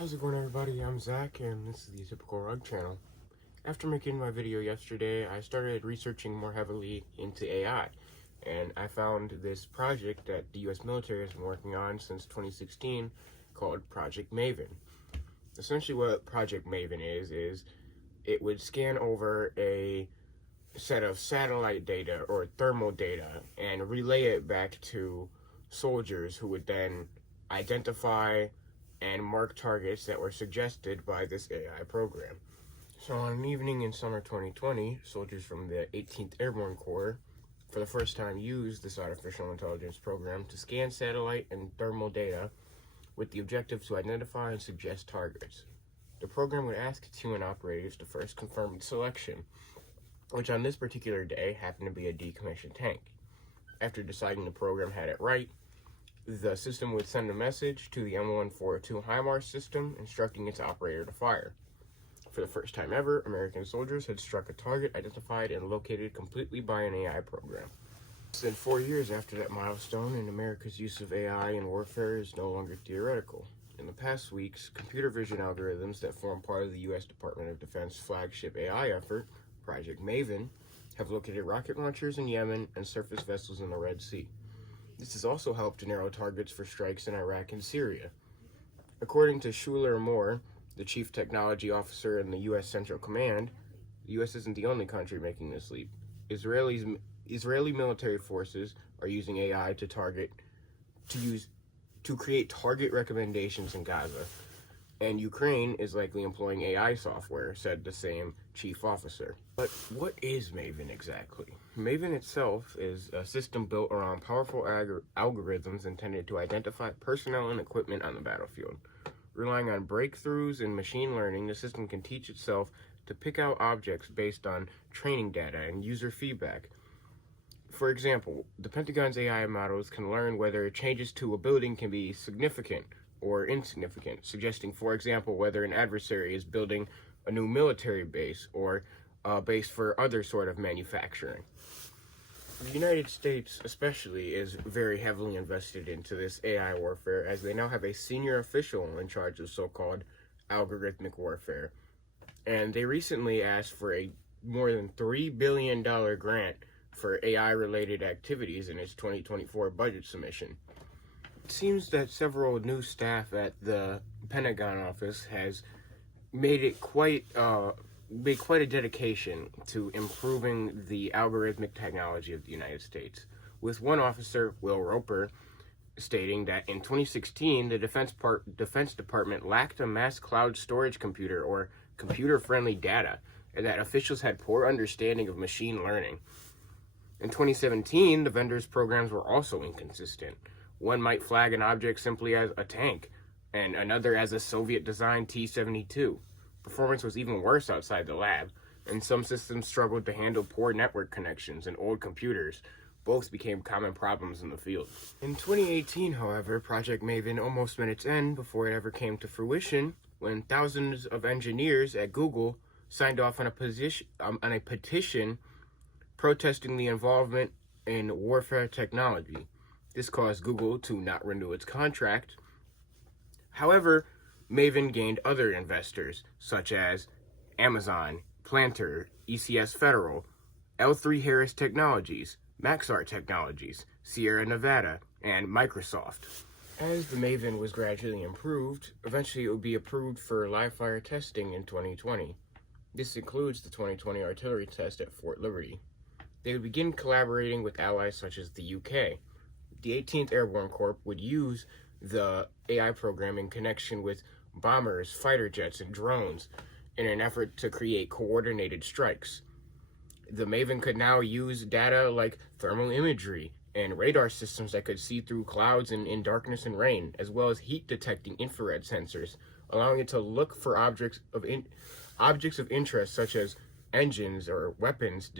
How's it going, everybody? I'm Zach, and this is the Typical Rug Channel. After making my video yesterday, I started researching more heavily into AI, and I found this project that the U.S. military has been working on since 2016 called Project MAVEN. Essentially what Project MAVEN is it would scan over a set of satellite data or thermal data and relay it back to soldiers who would then identify and mark targets that were suggested by this AI program. So on an evening in summer 2020, soldiers from the 18th Airborne Corps for the first time used this artificial intelligence program to scan satellite and thermal data with the objective to identify and suggest targets. The program would ask its human operators to first confirm its selection, which on this particular day happened to be a decommissioned tank. After deciding the program had it right, the system would send a message to the M142 HIMARS system instructing its operator to fire. For the first time ever, American soldiers had struck a target identified and located completely by an AI program. Less than 4 years after that milestone, and America's use of AI in warfare is no longer theoretical. In the past weeks, computer vision algorithms that form part of the U.S. Department of Defense flagship AI effort, Project MAVEN, have located rocket launchers in Yemen and surface vessels in the Red Sea. This has also helped to narrow targets for strikes in Iraq and Syria. According to Schuler Moore, the chief technology officer in the U.S. Central Command, the U.S. isn't the only country making this leap. Israeli military forces are using AI to create target recommendations in Gaza, and Ukraine is likely employing AI software, said the same chief officer. But what is MAVEN exactly? MAVEN itself is a system built around powerful algorithms intended to identify personnel and equipment on the battlefield. Relying on breakthroughs in machine learning, the system can teach itself to pick out objects based on training data and user feedback. For example, the Pentagon's AI models can learn whether changes to a building can be significant or insignificant, suggesting, for example, whether an adversary is building a new military base or a base for other sort of manufacturing. The United States especially is very heavily invested into this AI warfare, as they now have a senior official in charge of so-called algorithmic warfare. And they recently asked for a more than $3 billion grant for AI-related activities in its 2024 budget submission. It seems that several new staff at the Pentagon office has made quite a dedication to improving the algorithmic technology of the United States, with one officer, Will Roper, stating that in 2016, the Defense Department lacked a mass cloud storage computer or computer-friendly data, and that officials had poor understanding of machine learning. In 2017, the vendor's programs were also inconsistent. One might flag an object simply as a tank, and another as a Soviet-designed T-72. Performance was even worse outside the lab, and some systems struggled to handle poor network connections and old computers. Both became common problems in the field. In 2018, however, Project MAVEN almost met its end before it ever came to fruition, when thousands of engineers at Google signed off on a petition protesting the involvement in warfare technology. This caused Google to not renew its contract. However, MAVEN gained other investors, such as Amazon, Planter, ECS Federal, L3 Harris Technologies, Maxar Technologies, Sierra Nevada, and Microsoft. As the MAVEN was gradually improved, eventually it would be approved for live-fire testing in 2020. This includes the 2020 artillery test at Fort Liberty. They would begin collaborating with allies such as the UK. The 18th Airborne Corps would use the AI program in connection with bombers, fighter jets, and drones in an effort to create coordinated strikes. The MAVEN could now use data like thermal imagery and radar systems that could see through clouds in darkness and rain, as well as heat-detecting infrared sensors, allowing it to look for objects of interest such as engines or weapons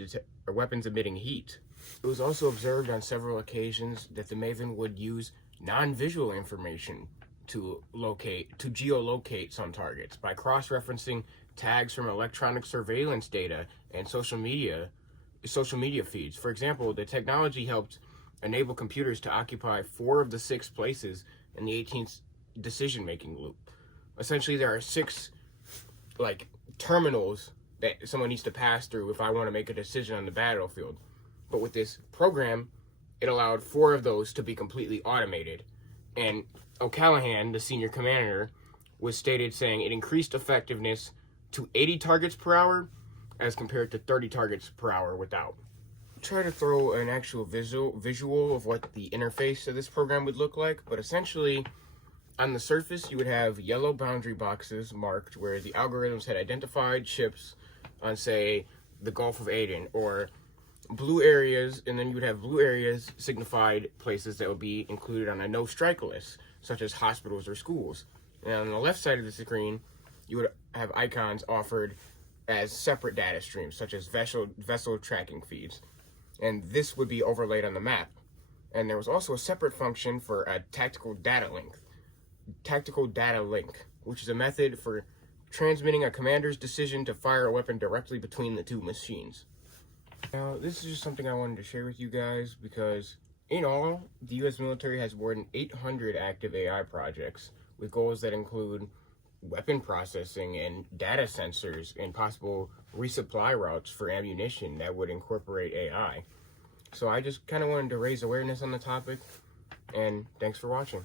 emitting heat. It was also observed on several occasions that the MAVEN would use non-visual information to geolocate some targets by cross-referencing tags from electronic surveillance data and social media feeds. For example, the technology helped enable computers to occupy 4 of the 6 places in the 18th decision-making loop. Essentially, there are 6 like terminals that someone needs to pass through if I want to make a decision on the battlefield. But with this program, it allowed 4 of those to be completely automated. And O'Callahan, the senior commander, was stated saying it increased effectiveness to 80 targets per hour as compared to 30 targets per hour without. Try to throw an actual visual of what the interface of this program would look like, but essentially on the surface you would have yellow boundary boxes marked where the algorithms had identified ships on, say, the Gulf of Aden, or blue areas, and then you would have blue areas signified places that would be included on a no strike list, such as hospitals or schools. And on the left side of the screen you would have icons offered as separate data streams, such as vessel tracking feeds. And this would be overlaid on the map. And there was also a separate function for a tactical data link, which is a method for transmitting a commander's decision to fire a weapon directly between the 2 machines. Now, this is just something I wanted to share with you guys because, in all, the U.S. military has more than 800 active AI projects with goals that include weapon processing and data sensors and possible resupply routes for ammunition that would incorporate AI. So I just kind of wanted to raise awareness on the topic, and thanks for watching.